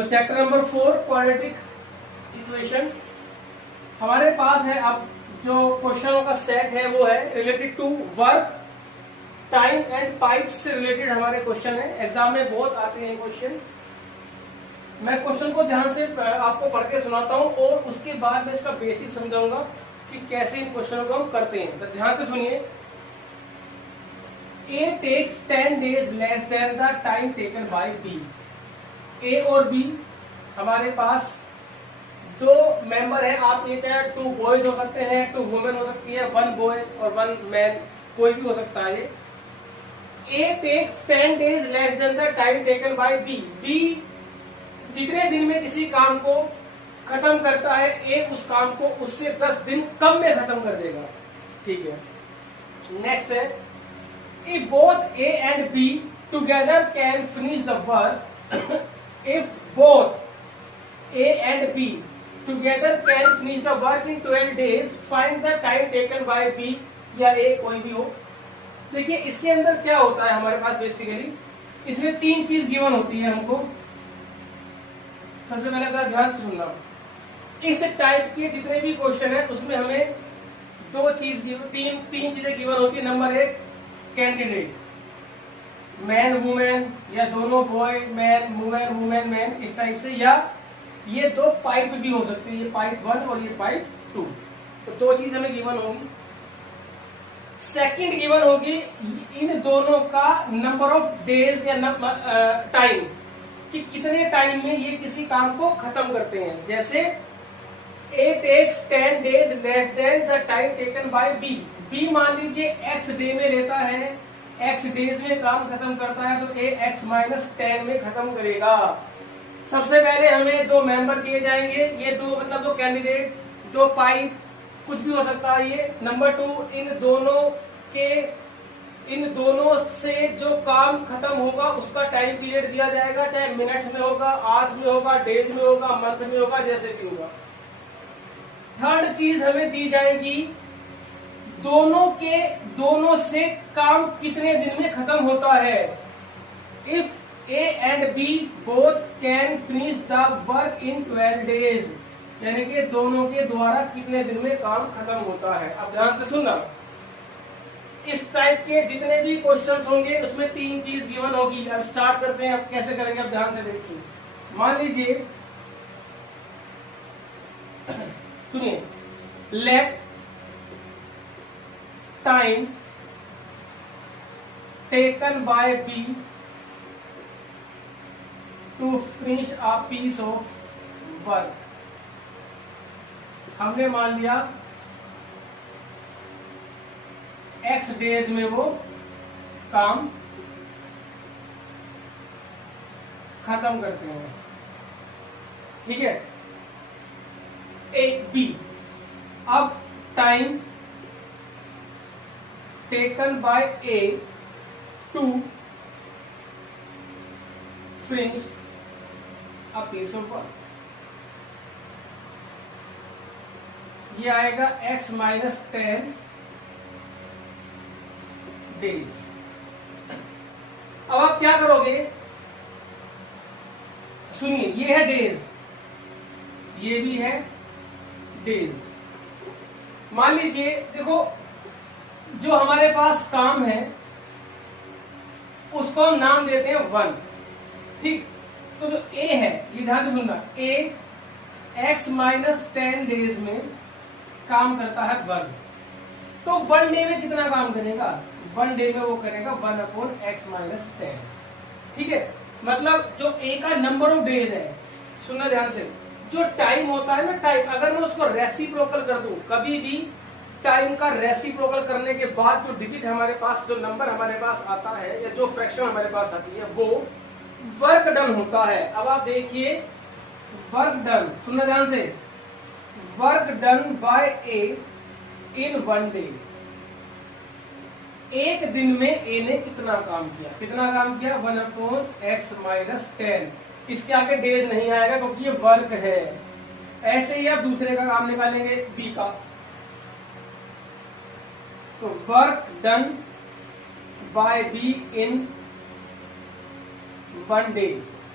तो chapter number 4 quadratic equation हमारे पास है। अब जो क्वेश्चनों का सेट है वो है related to work, time and pipes से रिलेटेड हमारे क्वेश्चन है। एग्जाम में बहुत आते हैं क्वेश्चन। मैं क्वेश्चन को ध्यान से आपको पढ़ के सुनाता हूं और उसके बाद मैं इसका बेसिक समझाऊंगा कि कैसे इन क्वेश्चनों को हम करते हैं। तो ध्यान से सुनिए। A takes 10 days less than the time taken by B. A और B हमारे पास दो मेंबर है। आप ये चाहे 2 बॉयज हो सकते हैं, 2 वुमेन हो सकती है, 1 बॉय और 1 मैन, कोई भी हो सकता है। A takes 10 days less than the time taken by B. B जितने दिन में किसी काम को खत्म करता है, A उस काम को उससे 10 दिन कम में खत्म कर देगा। ठीक है। नेक्स्ट है if both A and B together can finish the work, if both A and B together can finish the work in 12 days, find the time taken by B या A कोई भी हो। देखिए इसके अंदर क्या होता है हमारे पास बेसिकली, इसमें 3 चीज गिवन होती है हमको। सबसे पहले ध्यान से सुनना, इस टाइप के जितने भी क्वेश्चन है उसमें हमें तीन चीजें गिवन होती है। नंबर 1 कैंडिडेट, मैन वुमेन, या दोनों boy man women women man, इस टाइप से, या ये 2 पाइप भी हो सकते हैं, ये पाइप 1 और ये पाइप 2। तो 2 चीज हमें गिवन होगी। सेकंड गिवन होगी इन दोनों का नंबर ऑफ डेज या टाइम, कि कितने टाइम में ये किसी काम को खत्म करते हैं। जैसे A takes 10 days less than the time taken by B. B मान लीजिए X डे में लेता है, X डेज में काम खत्म करता है, तो A X माइनस 10 में खत्म करेगा। सबसे पहले हमें 2 मेंबर दिए जाएंगे, ये 2 मतलब 2 कैंडिडेट, 2 पाइप, कुछ भी हो सकता है ये। नंबर 2 इन दोनों से जो काम खत्म होगा उसका टाइम पीरियड दिया जाएगा, चाहे मिनट्स में होगा, आवर्स में होगा, डेज में होगा, मंथ में होगा, जैसे भी होगा। थर्ड चीज हमें दी जाएगी दोनों से काम कितने दिन में खत्म होता है। If A and B both can finish the work in 12 days, यानी कि दोनों के द्वारा कितने दिन में काम खत्म होता है। अब ध्यान से सुनना, इस टाइप के जितने भी क्वेश्चंस होंगे उसमें 3 चीज गिवन होगी। अब स्टार्ट करते हैं। अब कैसे करेंगे, अब ध्यान से देखिए। मान लीजिए, सुनिए, let time taken by B to finish a piece of work. हमने मान लिया X डेज में वो काम खत्म करते हैं। ठीक है। एक B, अब time taken by A to finish a piece of work, ये आएगा X माइनस 10 डेज। अब आप क्या करोगे, सुनिए, ये है डेज, ये भी है डेज। मान लीजिए, देखो जो हमारे पास काम है उसको हम नाम देते हैं 1। ठीक। तो जो A है, ये ध्यान से सुनना, A X माइनस 10 डेज में काम करता है 1। तो 1 डे में कितना काम करेगा, 1 डे में वो करेगा 1/x माइनस 10। ठीक है। मतलब जो A का नंबर ऑफ डेज है, सुनना ध्यान से, जो टाइम होता है ना, टाइम, अगर मैं उसको रेसिप्रोकल कर दूं, कभी भी टाइम का रेसिप्रोकल करने के बाद जो डिजिट हमारे पास, जो नंबर हमारे पास आता है, या जो फ्रैक्शन हमारे पास आती है, वो वर्क डन होता है। अब आप देखिए, वर्क डन, सुनना ध्यान से, work done bye A in 1 day. एक दिन में A ने कितना काम किया, 1/x माइनस 10। इसके आगे डेज नहीं आएगा क्योंकि ये वर्क है। ऐसे ही आप दूसरे का काम निकालेंगे, B का, तो वर्क डन बाय B इन 1 डे,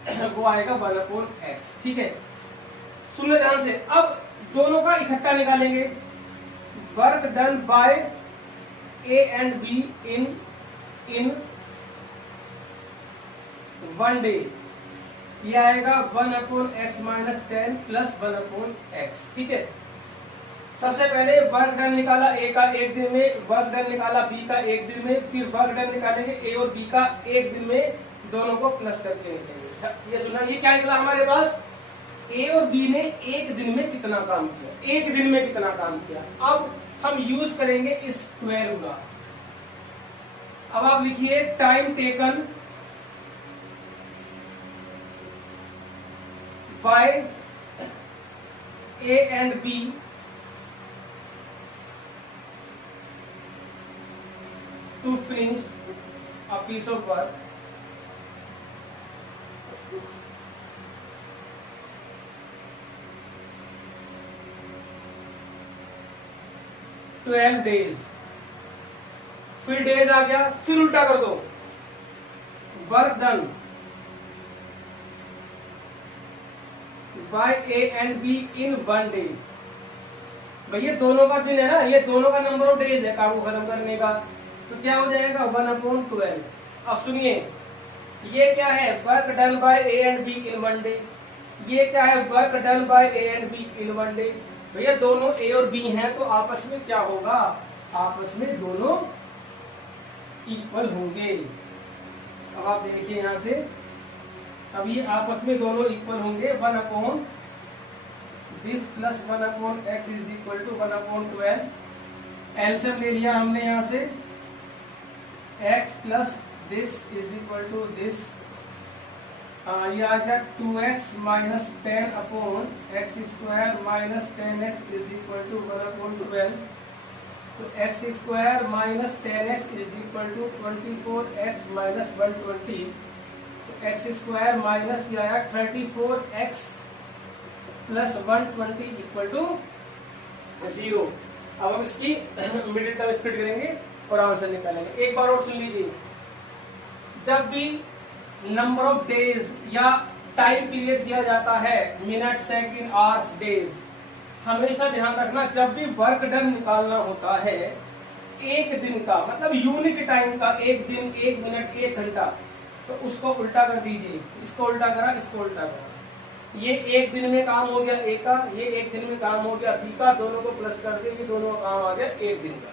वो आएगा 1/x। ठीक है, सुनना ध्यान से। अब दोनों का इकट्ठा निकालेंगे। Work done by A and B in 1 day, ये आएगा 1/x माइनस 10 प्लस 1/x। ठीक है, सबसे पहले वर्क डन निकाला ए का 1 दिन में, वर्क डन निकाला बी का 1 दिन में, फिर वर्क डन निकालेंगे ए और बी का 1 दिन में, दोनों को प्लस करके निकालेंगे। ये सुना, ये क्या निकला हमारे पास, ए और बी ने 1 दिन में कितना काम किया, 1 दिन में कितना काम किया। अब हम यूज करेंगे इस 12 का। अब आप लिखिए time taken by A and B to finish a piece of work, "12 days", फिर डेज आ गया, फिर उल्टा कर दो, work done by A and B in 1 day. भैया दोनों का दिन है ना, ये दोनों का नंबर ऑफ डेज है काम को खत्म करने का, तो क्या हो जाएगा 1/12। अब सुनिए, ये क्या है, work done by A and B in 1 day, ये क्या है, work done by A and B in 1 day. भैया दोनों ए और बी हैं, तो आपस में क्या होगा, आपस में दोनों इक्वल होंगे। अब आप देखिए यहां से, अब ये आपस में दोनों इक्वल होंगे, 1/this plus 1/x is equal to 1/12। LCM ले लिया हमने यहां से, x plus this is equal to this, ये आ गया 2x minus 10/x² minus 10x is equal to 1/12। तो x² minus 10x is equal to 24x minus 120। तो x² माइनस ये आया 34x प्लस 120 इक्वल टू 0। अब हम इसकी मिडिल टर्म स्प्लिट करेंगे और आंसर निकालेंगे। एक बार और सुन लीजिए, जब भी नंबर ऑफ डेज या टाइम पीरियड दिया जाता है, मिनट, सेकंड, आवर्स, डेज, हमेशा ध्यान रखना, जब भी वर्क डन निकालना होता है 1 दिन का, मतलब यूनिट टाइम का, 1 दिन, 1 मिनट, 1 घंटा, तो उसको उल्टा कर दीजिए। इसको उल्टा करा, इसको उल्टा करा, ये 1 दिन में काम हो गया ए का, ये 1 दिन में काम हो गया बी का, दोनों को प्लस कर दे, ये दोनों का काम आ गया 1 दिन का।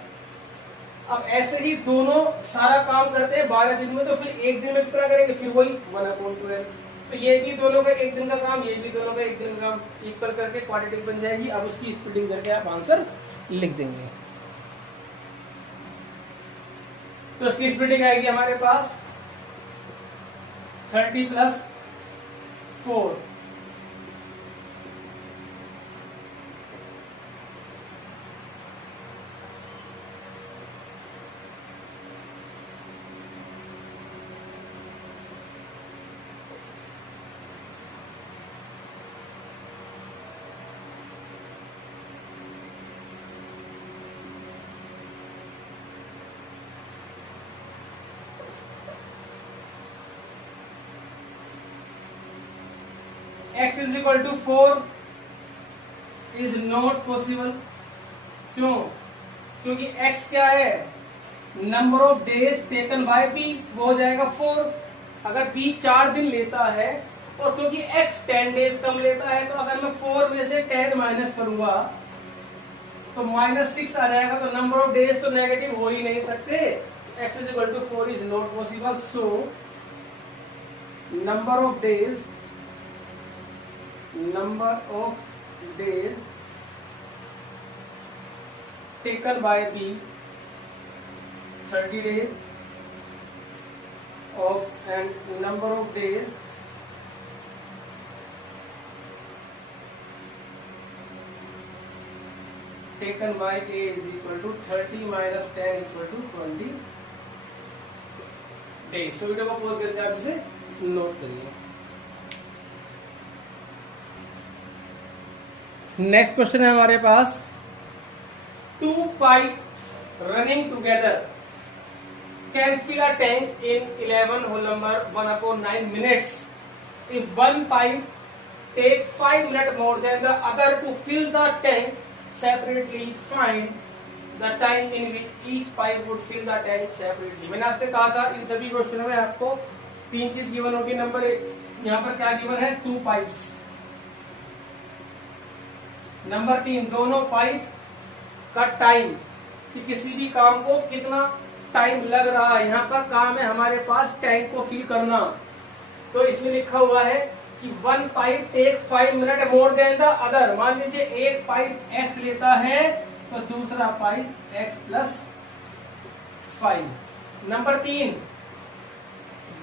अब ऐसे ही दोनों सारा काम करते हैं 12 दिन में, तो फिर 1 दिन में कितना करेंगे, फिर वही 1/12। तो ये भी दोनों का 1 दिन का काम, ये भी दोनों का 1 दिन का काम, इक्वल करके क्वाड्रेटिक बन जाएगी। अब उसकी स्प्लिटिंग करके आप आंसर लिख देंगे। तो उसकी स्प्लिटिंग आएगी हमारे पास 30 plus 4, x is equal to 4 is not possible. क्यों? क्योंकि x क्या है, number of days taken by b, वो हो जाएगा 4। अगर b 4 दिन लेता है और क्योंकि x 10 डेज कम लेता है, तो अगर मैं 4 में से 10 माइनस करूंगा तो -6 आ जाएगा। तो नंबर ऑफ डेज तो नेगेटिव हो ही नहीं सकते। x is equal to 4 is not possible. So number of days taken by B 30 days and number of days taken by A is equal to 30 minus 10 equal to 20 days। so video को pause करके आप इसे note करिए। Next question है हमारे पास, 2 pipes running together can fill a tank in 11 whole number 1/9 minutes if one pipe take 5 minutes more than the other to fill the tank separately, find the time in which each pipe would fill the tank separately. मैंने आपसे कहा था इन सभी क्वेश्चनों में आपको तीन चीज given होगी. नंबर एक, यहाँ पर क्या गिवन है, 2 पाइप्स. नंबर 3, दोनों पाइप का टाइम, कि किसी भी काम को कितना टाइम लग रहा है. यहाँ पर काम है हमारे पास टैंक को फिल करना, तो इसमें लिखा हुआ है कि one pipe take 5 minute more than the other. मान लीजिए एक पाइप x लेता है तो दूसरा पाइप x प्लस 5. नंबर 3,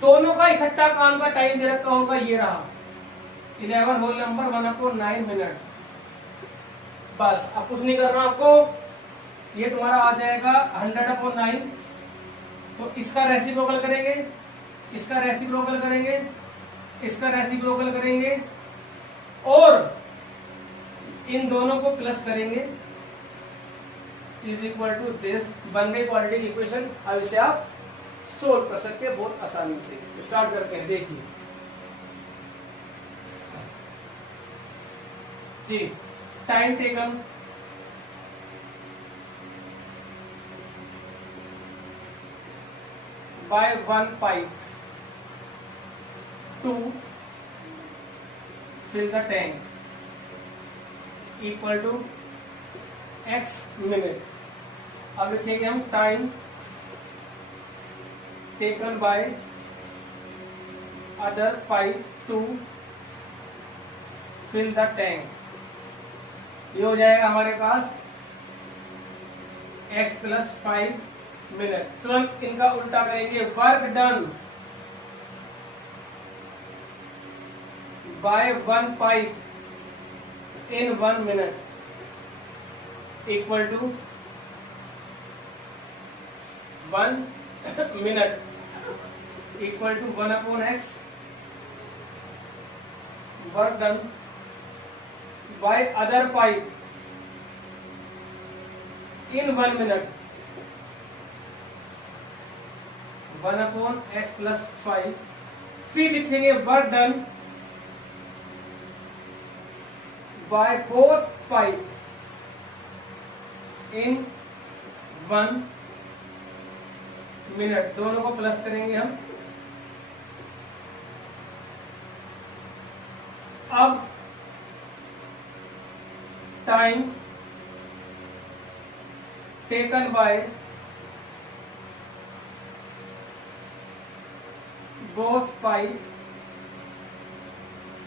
दोनों का इकट्ठा काम का टाइम दे रखा होगा, ये रहा 11 होल नंबर 1/9 मिनट्स. बस अब कुछ नहीं करना आपको, ये तुम्हारा आ जाएगा 100/9. तो इसका रेसिप्रोकल करेंगे, इसका रेसिप्रोकल करेंगे, इसका रेसिप्रोकल करेंगे और इन दोनों को प्लस करेंगे, इज इक्वल टू दिस. बन गई क्वाड्रेटिक इक्वेशन. अब इसे आप सोल्व कर सकते हैं बहुत आसानी से. स्टार्ट करते हैं, देखिए जी. Time taken by one pipe to fill the tank equal to x minute. अब लिखेंगे हम time taken by other pipe to fill the tank. ये हो जाएगा हमारे पास x प्लस 5 मिनट. तुरंत इनका उल्टा करेंगे. Work done by one pipe in 1 minute equal to 1 minute equal to 1/x. Work done by other pipe in 1 minute 1/x plus 5. फिर लिखेंगे work done by both pipe in 1 minute. दोनों को plus करेंगे हम. अब time taken bye both pipe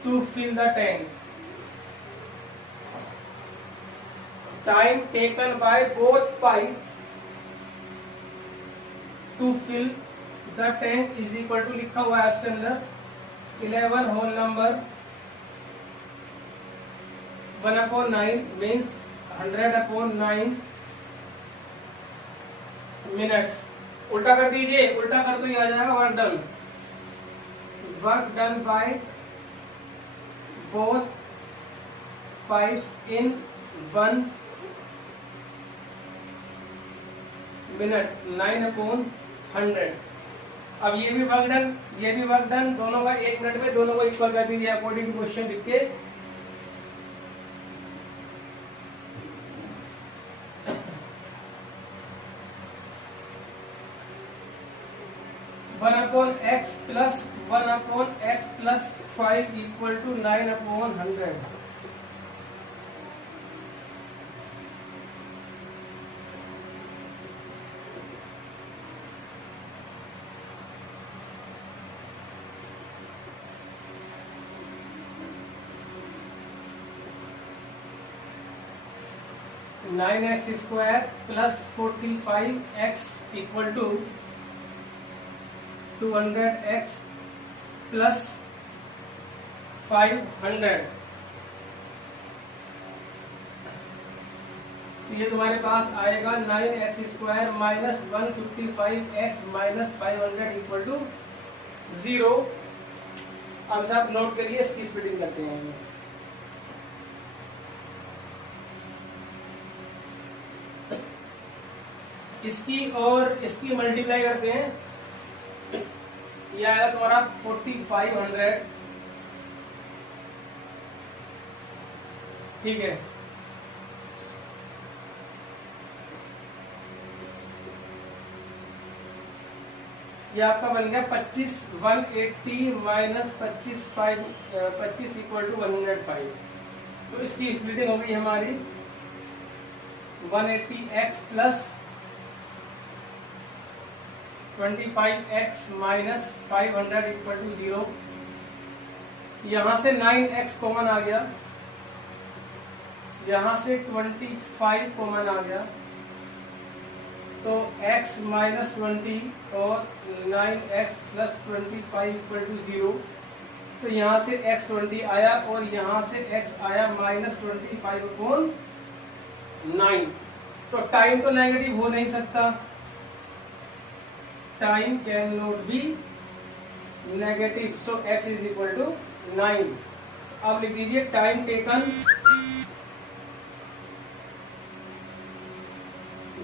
to fill the tank. Time taken by both pipe to fill the tank is equal to, लिखा हुआ है इसके अंदर 11 होल नंबर 1/9 मीन्स 100/9 मिनट्स. उल्टा कर दीजिए, उल्टा कर तो ये आ जाएगा work done. Work done by both pipes in 1 minute 9/100. अब ये भी वर्क डन, ये भी वर्क डन, दोनों का 1 मिनट में दोनों को इक्वल कर दीजिए अकॉर्डिंग टू क्वेश्चन लिख के. One upon x plus 1/x plus 5 equal to 9/100. Nine x square plus 45x equal to 200x plus 500. ये तुम्हारे पास आएगा 9x square minus 155x minus 500 equal to 0. अब सब नोट करिए, इसकी स्प्लिटिंग करते हैं. इसकी और इसकी मल्टीप्लाई करते हैं, ये आएगा तुम्हारा 4500 ठीक है, ये आपका बन गया 25 180 माइनस 25 इक्वल टू 105। तो इसकी स्प्लिटिंग हो गई हमारी 180x plus 25x minus 500 equal to 0। यहां से 9x कॉमन आ गया, यहां से 25 कॉमन आ गया, तो x माइनस 20 और 9x प्लस 25 इक्वल टू 0। तो यहाँ से x 20 आया और यहाँ से x आया माइनस 25 अपॉन 9। तो टाइम तो नेगेटिव हो नहीं सकता, time cannot be negative, so x is equal to 9। अब लिख दीजिए time taken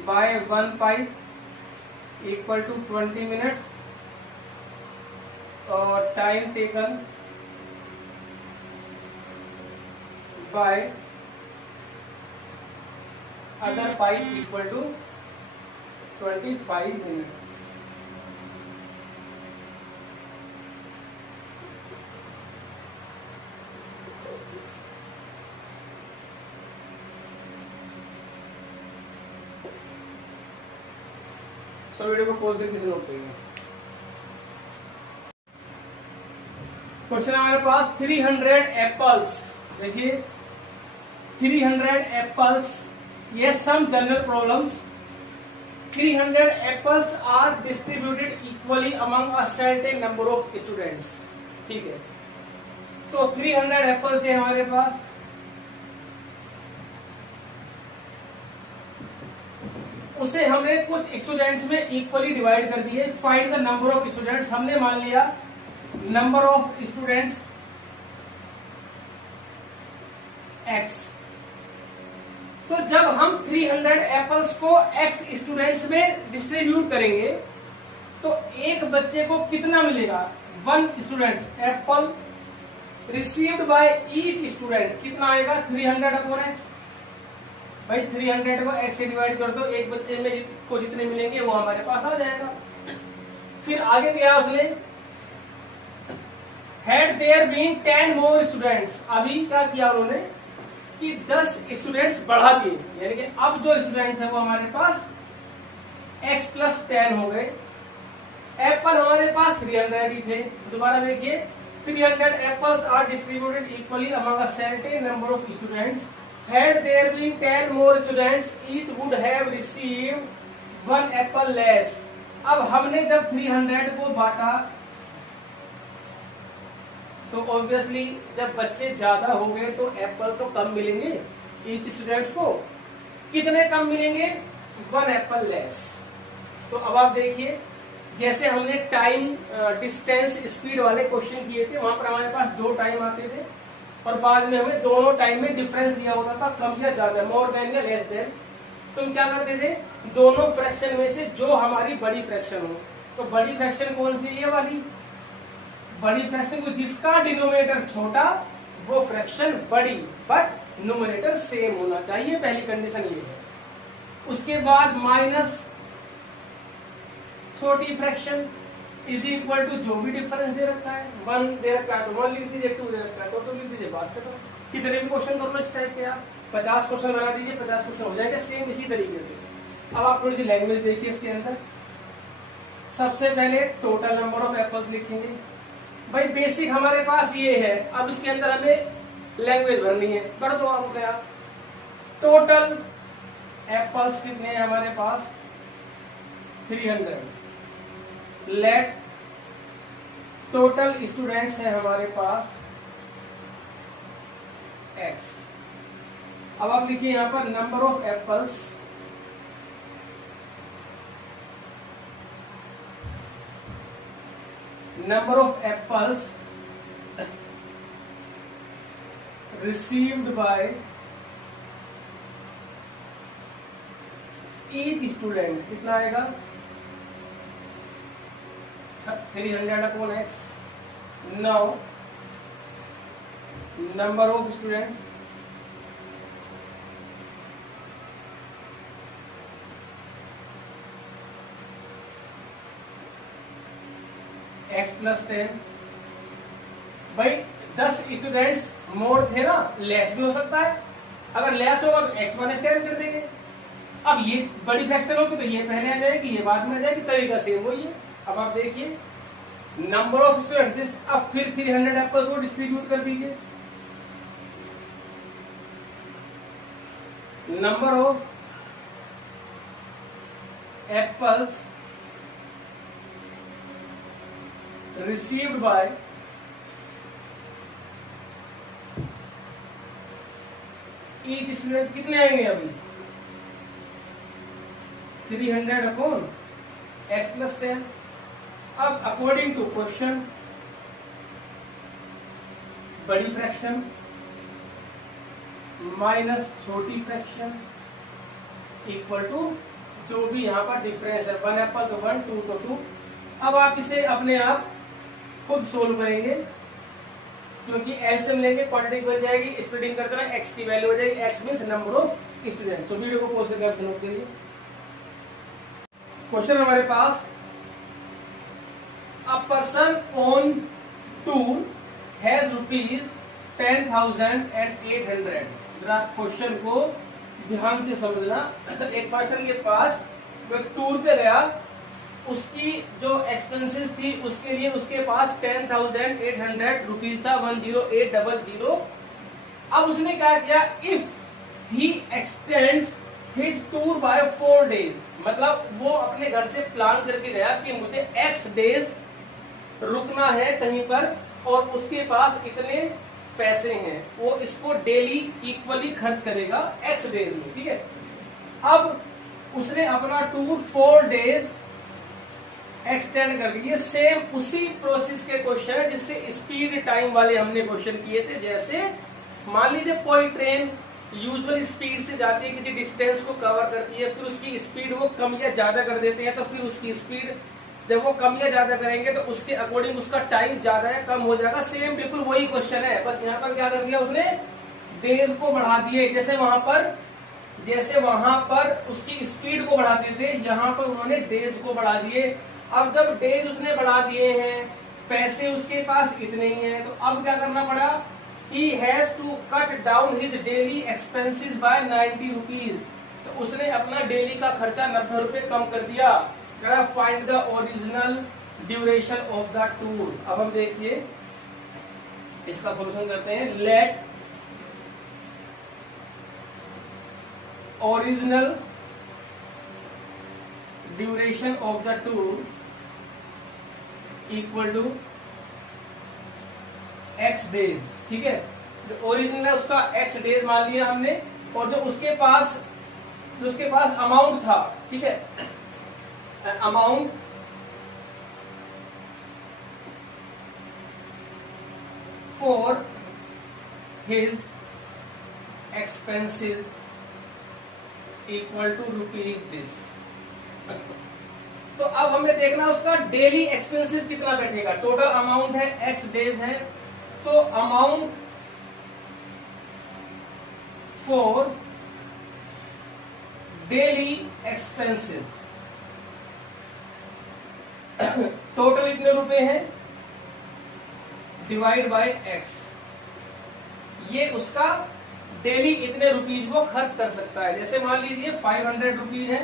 by 1 pipe equal to 20 minutes और time taken by other pipe equal to 25 minutes. So video को पॉज करके नोट करिए। क्वेश्चन हमारे पास 300 एप्पल्स, देखिए 300 एप्पल्स, ये some general problems. 300 apples are distributed equally among a certain number of students. ठीक है, तो 300 एप्पल्स थे हमारे पास, उसे हमने कुछ स्टूडेंट्स में इक्वली डिवाइड कर दिए। Find the number of students, हमने मान लिया नंबर ऑफ स्टूडेंट्स x। तो जब हम 300 एप्पल्स को x स्टूडेंट्स में डिस्ट्रीब्यूट करेंगे तो एक बच्चे को कितना मिलेगा, 1 students. Apple received by each student कितना आएगा, 300 अपॉन x। भाई 300 को x से डिवाइड कर दो, एक बच्चे में को जितने मिलेंगे वो हमारे पास आ जाएगा। फिर आगे दिया उसने had there been 10 more students. अभी क्या किया उन्होंने कि 10 स्टूडेंट्स बढ़ा दिए, यानी कि अब जो स्टूडेंट्स है वो हमारे पास x प्लस 10 हो गए। एप्पल हमारे पास 300 ही थे। दोबारा देखिए 300 apples are distributed equally among a certain number of students. Had there been 10 more students, each would have received 1 apple less. अब हमने जब 300 को बांटा तो ऑब्वियसली जब बच्चे ज्यादा हो गए तो एप्पल तो कम मिलेंगे ईच स्टूडेंट्स को। कितने कम मिलेंगे, 1 एप्पल लेस। तो अब आप देखिए जैसे हमने टाइम डिस्टेंस स्पीड वाले क्वेश्चन किए थे, वहां पर हमारे पास 2 टाइम आते थे और बाद में हमें दोनों टाइम में डिफरेंस दिया होता था, कम या ज्यादा, मोर देन या लेस देन। तो हम क्या करते थे, दोनों फ्रैक्शन में से जो हमारी बड़ी फ्रैक्शन हो, तो बड़ी फ्रैक्शन कौन सी, ये वाली बड़ी फ्रैक्शन को जिसका डिनोमिनेटर छोटा वो फ्रैक्शन बड़ी, बट न्यूमरेटर सेम होना चाहिए, पहली कंडीशन ये है। उसके बाद माइनस छोटी फ्रैक्शन इज इक्वल टू जो भी डिफरेंस दे रखा है, 1 दे रखा है तो 1 लिख दीजिए, 2 दे रखा है तो 2 लिख दीजिए, बात खत्म। कितने भी क्वेश्चन कर लो इस टाइप के, आप 50 क्वेश्चन बना दीजिए, 50 क्वेश्चन हो जाएंगे सेम इसी तरीके से। अब आप थोड़ी सी लैंग्वेज देखिए इसके अंदर। सबसे पहले टोटल नंबर ऑफ एप्पल्स लिखेंगे। भाई बेसिक हमारे पास ये है, अब इसके अंदर हमें लैंग्वेज भरनी है, कर दो आप क्या। टोटल एप्पल्स कितने हैं हमारे पास, 300। लेट टोटल स्टूडेंट्स है हमारे पास x। अब आप लिखिए यहां पर number of apples received by each student कितना आएगा, 300 upon x। Now number of students x plus 10। भाई 10 स्टूडेंट्स मोर थे ना, लेस भी हो सकता है, अगर लेस होगा तो x माइनस 10 कर देंगे। अब ये बड़ी फ्रैक्शन होगी तो ये पहले आ जाएगी, ये बाद में आ जाएगी, तरीका सेम वही है। अब आप देखिए नंबर ऑफ स्टूडेंट, अब फिर 300 एप्पल्स को डिस्ट्रीब्यूट कर दीजिए। Number of apples received by each student कितने आएंगे अभी 300 अपॉन x प्लस 10। अब अकॉर्डिंग टू क्वेश्चन बड़ी फ्रैक्शन माइनस छोटी फ्रैक्शन इक्वल टू जो भी यहाँ पर डिफरेंस है, 1 एप्पल तो 1, 2 तो 2। अब आप इसे अपने आप खुद सोल्व करेंगे, क्योंकि एलसीएम लेंगे क्वांटिटी बन जाएगी, स्प्लिटिंग करते हैं x की वैल्यू हो जाएगी, x means number of student. तो वीडियो को पॉज करके आप नोट करिए। क्वेश्चन हमारे पास, a person on tour has ₹10,800। जरा क्वेश्चन को ध्यान से समझना। एक पर्सन के पास जो टूर पे गया, उसकी जो एक्सपेंसेस थी उसके लिए उसके पास 10,800 रुपीज था, 10800। अब उसने क्या किया, if he extends his tour by 4 days, मतलब वो अपने घर से प्लान करके गया कि मुझे x डेज रुकना है कहीं पर और उसके पास इतने पैसे हैं, वो इसको डेली इक्वली खर्च करेगा x डेज में, ठीक है। अब उसने अपना टूर 4 डेज एक्सटेंड कर दिया। सेम उसी प्रोसेस के क्वेश्चन है जिससे स्पीड टाइम वाले हमने क्वेश्चन किए थे। जैसे मान लीजिए कोई ट्रेन यूजुअल स्पीड से जाती है, किसी डिस्टेंस को कवर करती है, फिर उसकी स्पीड वो कम या ज्यादा कर देते हैं, तो फिर उसकी स्पीड जब वो कम या ज्यादा करेंगे तो उसके अकॉर्डिंग उसका टाइम ज्यादा है कम हो जाएगा। सेम बिल्कुल वही क्वेश्चन है, बस यहाँ पर क्या कर दिया उसने, डेज को बढ़ा दिए। जैसे वहां पर उसकी स्पीड को बढ़ाते थे, यहाँ पर उन्होंने डेज को बढ़ा दिए। अब जब डेज उसने बढ़ा दिए हैं, पैसे उसके पास इतने ही हैं, तो अब क्या करना पड़ा, he has to cut down his daily expenses by 90 rupees। तो उसने अपना डेली का खर्चा 90 रुपए कम कर दिया। Find the original duration of the tour. अब हम देखिए इसका सॉल्यूशन करते हैं। Let original duration of the tour equal to x days, ठीक है। जो ओरिजिनल है उसका x डेज मान लिया हमने, और जो उसके पास अमाउंट था, ठीक है, amount for his expenses equal to rupees this. तो अब हमें देखना उसका डेली एक्सपेंसेस कितना बैठेगा। टोटल अमाउंट है x डेज है, तो amount for daily expenses total इतने रुपए हैं डिवाइड बाय x, ये उसका डेली इतने रुपीज वो खर्च कर सकता है। जैसे मान लीजिए 500 रुपीज है,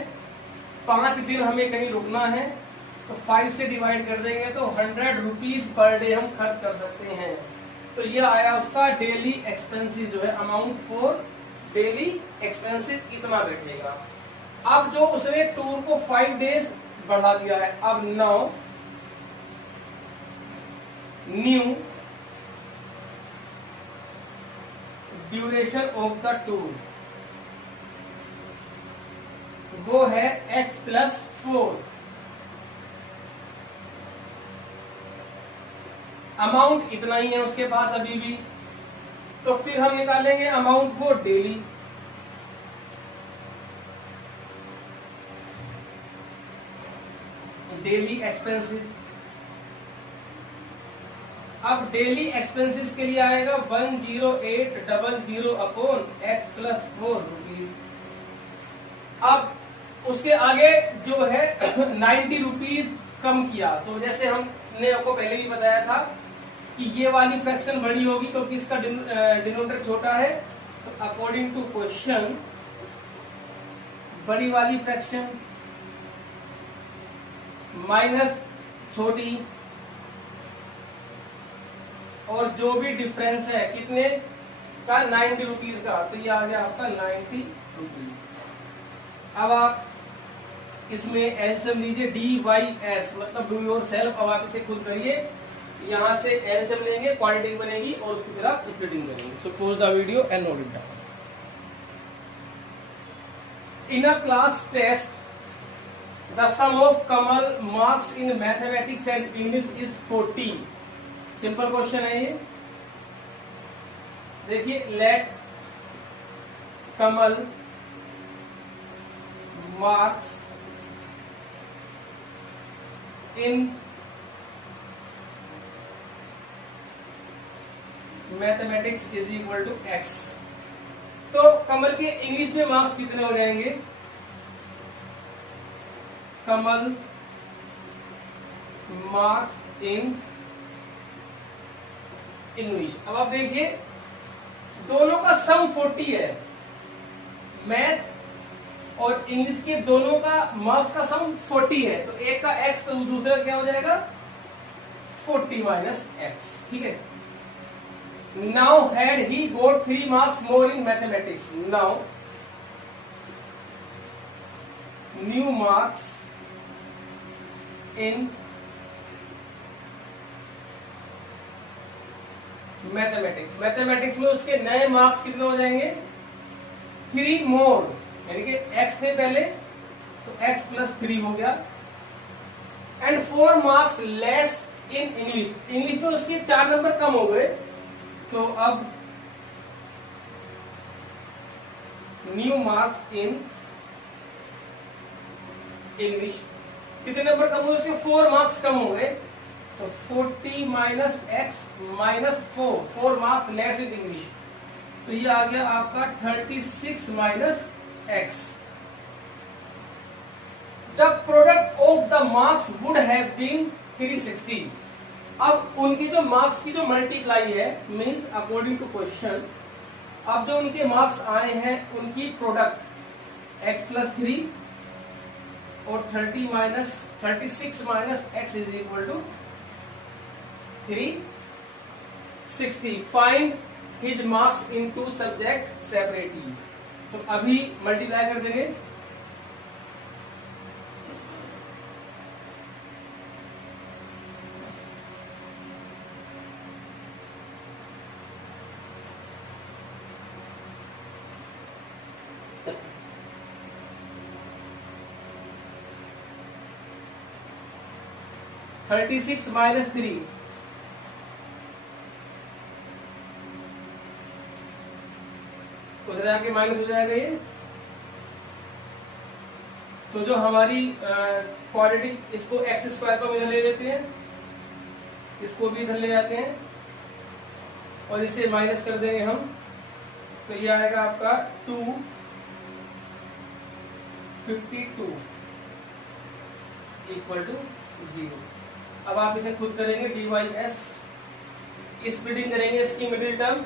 5 दिन हमें कहीं रुकना है, तो 5 से डिवाइड कर देंगे तो 100 रुपीज पर डे हम खर्च कर सकते हैं। तो ये आया उसका डेली एक्सपेंसेस जो है, अमाउंट फॉर डेली एक्सपेंसेस इतना बैठेगा। अब जो उसने टूर को 5 डेज बढ़ा दिया है, अब now new duration of the tour वो है x प्लस 4। अमाउंट इतना ही है उसके पास अभी भी, तो फिर हम निकालेंगे amount for daily. Daily expenses, अब डेली एक्सपेंसेस के लिए आएगा 10800 अपॉन x प्लस 4 रुपीज। अब उसके आगे जो है 90 रुपीज कम किया, तो जैसे हमने आपको पहले भी बताया था कि ये वाली फ्रैक्शन बड़ी होगी क्योंकि इसका डिनोमिनेटर छोटा है, तो अकॉर्डिंग टू क्वेश्चन बड़ी वाली फ्रैक्शन माइनस छोटी, और जो भी डिफरेंस है कितने का, 90 रुपीज का, तो ये आ गया आपका 90 रुपीज। अब आप इसमें एलसीएम लीजिए, डी वाई एस मतलब डू योर सेल्फ। अब आप इसे खुद करिए, यहाँ से एलसीएम लेंगे, क्वांटिटी बनेगी और उसको फिर आप स्प्लिटिंग करेंगे। So pause the video and note it down. In a class test the sum of Kamal marks in mathematics and English is 40। Simple question है ये। देखिए, let Kamal marks in mathematics is equal to x. तो कमल के English में marks कितने हो जाएंगे? Kamal marks in English. अब आप देखिए, दोनों का सम 40 है, मैथ और इंग्लिश के दोनों का मार्क्स का सम 40 है, तो एक का x तो दूसरा क्या हो जाएगा 40 माइनस x। ठीक है। Now had he got 3 marks more in mathematics, now new marks in mathematics. Mathematics में उसके नए मार्क्स कितने हो जाएंगे? 3 मोर, यानी कि x थे पहले तो x प्लस 3 हो गया, and 4 marks less in English. English में उसके 4 नंबर कम हो गए, तो अब न्यू मार्क्स इन इंग्लिश कितने नंबर कम हुए? उसके 4 मार्क्स कम हो गए, तो 40 minus x minus 4 marks less in English, तो ये आ गया आपका 36 minus x. The product of the marks would have been 360। अब उनकी जो मार्क्स की जो मल्टीप्लाई है, मींस अकॉर्डिंग टू क्वेश्चन, अब जो उनके मार्क्स आए हैं उनकी प्रोडक्ट x प्लस 3 और 36 minus x is equal to 360। Find his marks in two subject separately. तो अभी मल्टीप्लाई कर देंगे, (36 माइनस 3) उधर आके माइनस हो जाएगा ये। तो जो हमारी क्वालिटी, इसको एक्स स्क्वायर को इधर ले लेते हैं, इसको भी इधर ले जाते हैं और इसे माइनस कर देंगे हम, तो ये आएगा आपका 252 इक्वल टू 0। अब आप इसे खुद करेंगे, डी वाई एस, स्प्लिटिंग करेंगे इसकी मिडिल टर्म,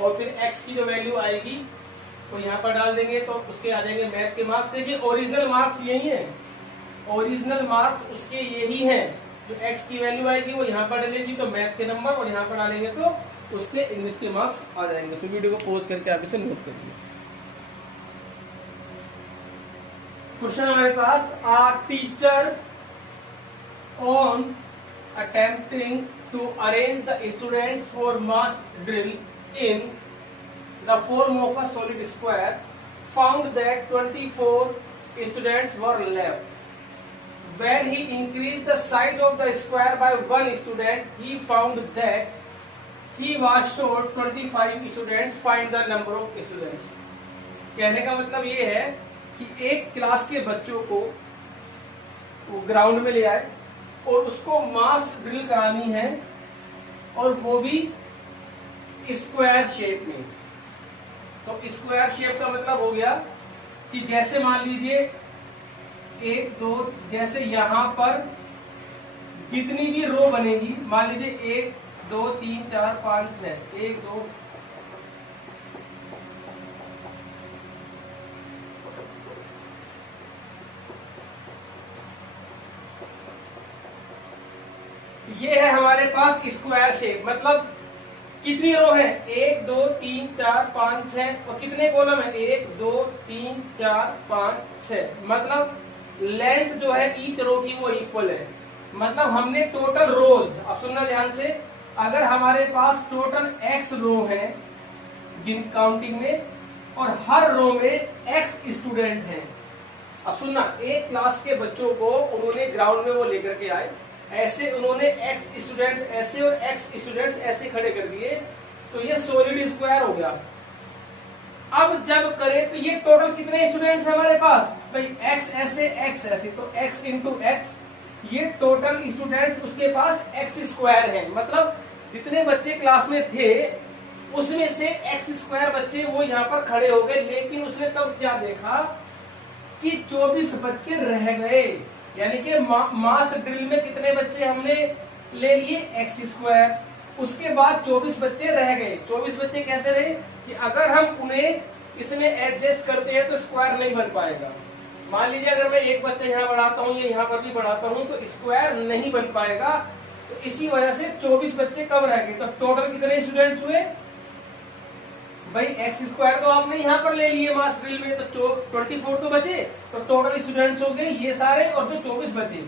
और फिर x की जो वैल्यू आएगी वो यहाँ पर डाल देंगे, तो उसके आ जाएंगे मैथ के मार्क्स। देखिए, ओरिजिनल मार्क्स यही हैं, ओरिजिनल मार्क्स उसके यही हैं। जो x की वैल्यू आएगी वो यहाँ पर डालेगी तो मैथ के नंबर, और यहाँ पर डालेंगे तो उसके इंग्लिश के मार्क्स आ जाएंगे। सो वीडियो को पॉज करके आप इसे नोट करिए। क्वेश्चन हमारे पास, our teacher on attempting to arrange the students for mass drill in the form of a solid square found that 24 students were left. When he increased the size of the square by 1 student, he found that he was short 25 students. Find the number of students. कहने का मतलब ये है कि एक class के बच्चों को ग्राउंड में ले आए और उसको मास ड्रिल करानी है, और वो भी स्क्वायर शेप में। तो स्क्वायर शेप का मतलब हो गया कि जैसे मान लीजिए एक दो, जैसे यहाँ पर जितनी भी रो बनेगी, मान लीजिए 1 2 3 4 5 6, 1 2, ये है हमारे पास स्क्वायर शेप। मतलब कितनी रो है, 1 2 3 4 5 6, और कितने कॉलम है, 1 2 3 4 5 6। मतलब लेंथ जो है ईच रो की वो इक्वल है। मतलब हमने टोटल रोज, अब सुनना ध्यान से, अगर हमारे पास टोटल x रो है जिन काउंटिंग में, और हर रो में x स्टूडेंट है। अब सुनना, एक क्लास के बच्चों को उन्होंने ग्राउंड में वो लेकर के आए, ऐसे उन्होंने x स्टूडेंट्स ऐसे और x स्टूडेंट्स ऐसे खड़े कर दिए, तो ये सॉलिड स्क्वायर हो गया। अब जब करें तो ये टोटल कितने स्टूडेंट्स हैं हमारे पास, भाई x ऐसे x ऐसे, तो x इंटू एक्स, ये टोटल स्टूडेंट्स उसके पास x स्क्वायर है। मतलब जितने बच्चे क्लास में थे उसमें से x स्क्वायर बच्चे वो यहाँ पर खड़े हो गए। लेकिन उसने तब क्या देखा कि 24 बच्चे रह गए, यानी कि मास ड्रिल में कितने बच्चे हमने ले लिए, x स्क्वायर। उसके बाद 24 बच्चे रह गए। 24 बच्चे कैसे रहे कि अगर हम उन्हें इसमें एडजस्ट करते हैं तो स्क्वायर नहीं बन पाएगा। मान लीजिए अगर मैं एक बच्चा यहाँ बढ़ाता हूँ, ये यहाँ पर भी बढ़ाता हूँ, तो स्क्वायर नहीं बन पाएगा। तो इसी वजह से 24 बच्चे कम रह गए। तो टोटल कितने स्टूडेंट्स हुए भाई, एक्स स्क्वायर तो आपने यहाँ पर ले लिए मास ड्रिल में, तो 24 तो बचे, तो टोटल स्टूडेंट्स हो गए ये सारे, और जो 24 बचे।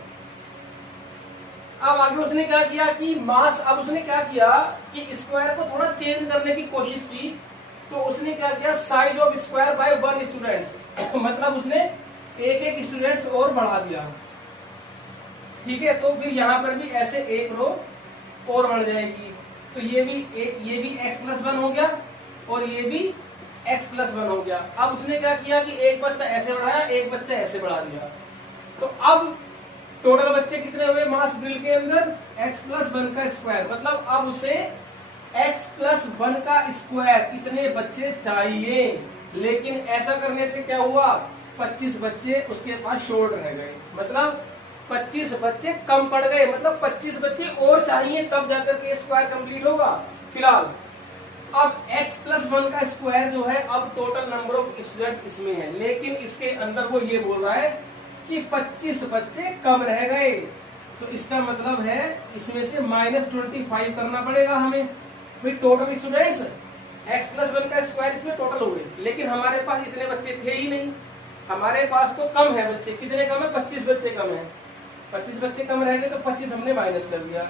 अब आगे उसने क्या किया कि मास, अब उसने क्या किया कि स्क्वायर को थोड़ा चेंज करने की कोशिश की। तो उसने क्या किया, size of square by 1 students मतलब उसने एक स्टूडेंट्स और बढ़ा दिया। ठीक है, तो फिर यहाँ पर भी ऐसे एक रो और बढ़ जाएगी। तो ये भी x+1 हो गया, और ये भी x+1 हो गया। अब उसने क्या किया कि एक बच्चा ऐसे बढ़ाया, एक बच्चा ऐसे बढ़ा दिया। तो अब टोटल बच्चे कितने हुए मास ड्रिल के अंदर, x+1 का स्क्वायर। मतलब अब उसे x+1 का स्क्वायर इतने बच्चे चाहिए। लेकिन ऐसा करने से क्या हुआ, 25 बच्चे उसके पास शॉर्ट रह गए। मतलब 25 बच्चे कम पड़ गए। मतलब 25 बच्चे और चाहिए तब जाकर के स्क्वायर कंप्लीट होगा। फिलहाल अब x+1 का स्क्वायर जो है, अब टोटल नंबर ऑफ स्टूडेंट्स इसमें है, लेकिन इसके अंदर वो ये बोल रहा है कि 25 बच्चे कम रह गए। तो इसका मतलब है इसमें से -25 करना पड़ेगा हमें। फिर टोटल स्टूडेंट्स x+1 का स्क्वायर इसमें टोटल हुए, लेकिन हमारे पास इतने बच्चे थे ही नहीं। हमारे पास तो कम है बच्चे, कितने कम है, 25 बच्चे कम है। 25 बच्चे कम रह गए, तो 25 हमने माइनस कर दिया।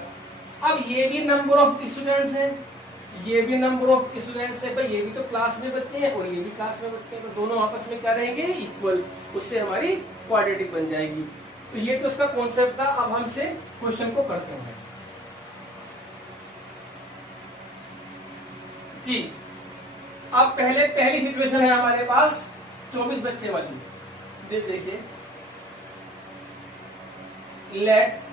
अब ये भी नंबर ऑफ स्टूडेंट्स हैं, ये भी नंबर ऑफ स्टूडेंट्स है भाई, ये भी तो क्लास में बच्चे हैं और ये भी क्लास में बच्चे हैं, तो दोनों आपस में क्या रहेंगे, इक्वल। उससे हमारी क्वाड्रेटिक बन जाएगी। तो ये तो उसका कॉन्सेप्ट था। अब हमसे क्वेश्चन को करते हैं जी। अब पहली सिचुएशन है हमारे पास 24 बच्चे वाली। देखिए, let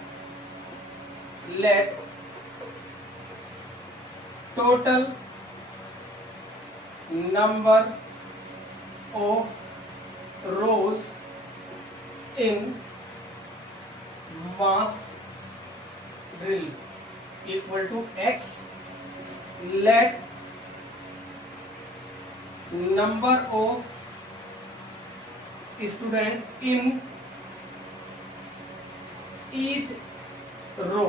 total number of rows in mass drill equal to x। Let number of student in each row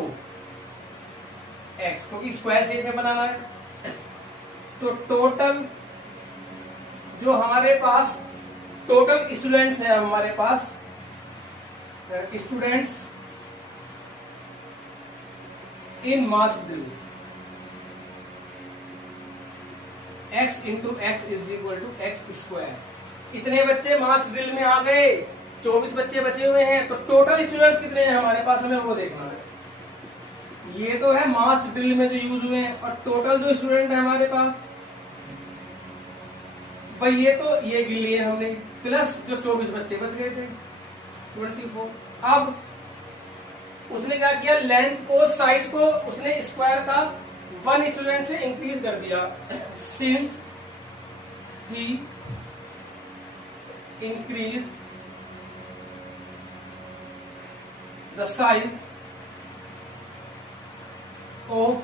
x, क्योंकि स्क्वायर शेप में बनाना है। तो टोटल जो हमारे पास टोटल स्टूडेंट्स है, हमारे पास students in mass drill x into X is equal to X square. इतने बच्चे मास ड्रिल में आ गए, 24 बच्चे बचे हुए हैं। तो टोटल स्टूडेंट्स कितने हैं हमारे पास, हमें वो देखना है। ये तो है मास ड्रिल में जो यूज हुए हैं, और टोटल जो स्टूडेंट है हमारे पास भाई, ये तो ये गिन लिए हमने, प्लस जो 24 बच्चे बच गए थे 24। अब उसने क्या किया, लेंथ को, साइज को उसने स्क्वायर का 1 स्टूडेंट से इंक्रीज कर दिया। Since he increase the size of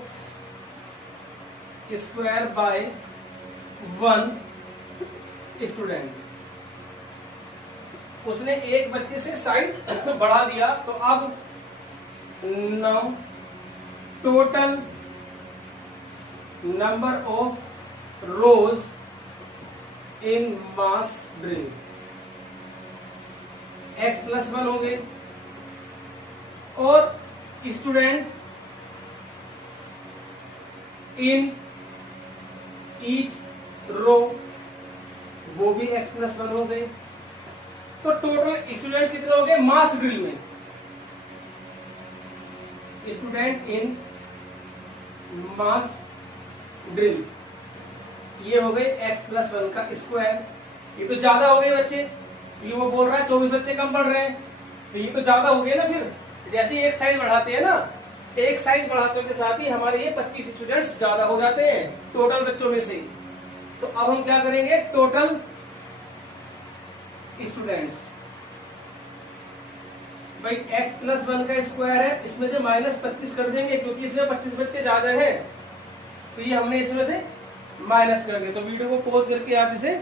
square by 1 student. उसने एक बच्चे से साइज बढ़ा दिया, तो अब now total number of rows in mass drill x+1 हो गए, और स्टूडेंट इन ईच रो वो भी x+1 हो गए। तो टोटल स्टूडेंट्स कितने हो गए मास ड्रिल में? स्टूडेंट इन मास ड्रिल ये हो गए x+1 का स्क्वायर। ये तो ज्यादा हो गए बच्चे, ये वो बोल रहा है 24 बच्चे कम पढ़ रहे हैं, तो ये तो ज्यादा हो गए ना। फिर जैसे ही एक साइज बढ़ाते हैं ना, एक साइज बढ़ाते के साथ ही हमारे ये 25 स्टूडेंट्स ज्यादा हो जाते हैं टोटल बच्चों में से। तो अब हम क्या करेंगे, टोटल स्टूडेंट्स भाई x+1 का स्क्वायर है, इसमें से -25 कर देंगे क्योंकि इसमें 25 बच्चे ज्यादा है, तो ये हमने इसमें से माइनस कर दिया। तो वीडियो को पॉज करके आप इसे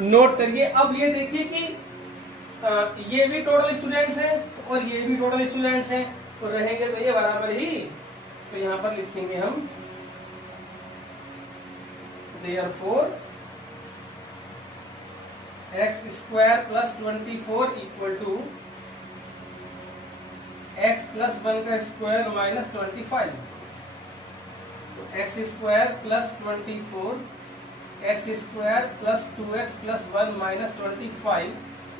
नोट करिए। अब ये देखिए कि ये भी टोटल स्टूडेंट्स हैं और ये भी टोटल स्टूडेंट्स हैं, तो रहेंगे तो ये बराबर ही। तो यहां पर लिखेंगे हम therefore x² + 24 equal to x+1 का स्क्वायर -25। तो x² + 24 x² + 2x + 1 -25,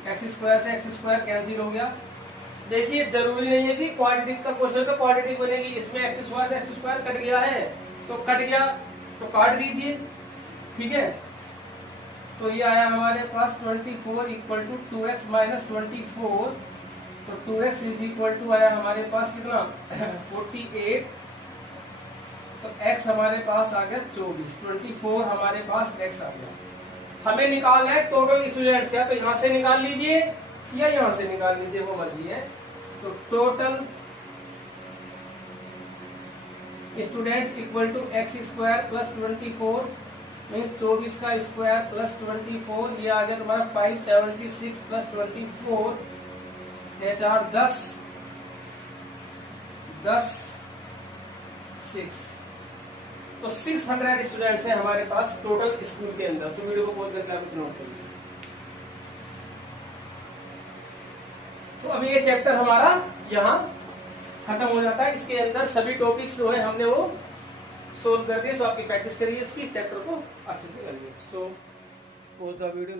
x² से x² कैंसिल हो गया। देखिए जरूरी नहीं है कि क्वाड्रेटिक का क्वेश्चन तो क्वाड्रेटिक बनेगी, इसमें x² से x² कट गया है तो कट गया, तो काट दीजिए, ठीक है। तो ये आया हमारे पास 24 इक्वल टू 2x - 24, तो 2x इक्वल टू आया हमारे पास कितना 48, तो x हमारे पास आ गया 24, 24 हमारे पास x आ गया। हमें निकालना है टोटल स्टूडेंट्स, या तो यहां से निकाल लीजिए या यहां से निकाल लीजिए, वो मर्जी है। तो total students equal to x² + 24 means 24 का स्क्वायर प्लस 24, ये आ गया तुम्हारा 576 + 24 10 6, तो 600 स्टूडेंट्स हैं हमारे पास टोटल स्कूल के अंदर। तो वीडियो को पॉज करके आप इसे नोट करिए। तो अब ये चैप्टर हमारा यहाँ खत्म हो जाता है। इसके अंदर सभी टॉपिक्स जो है हमने वो सोल्व कर दिए। सो आपकी प्रैक्टिस करिए, इसकी चैप्टर को अच्छे से करिए। सो पोज द वीडियो।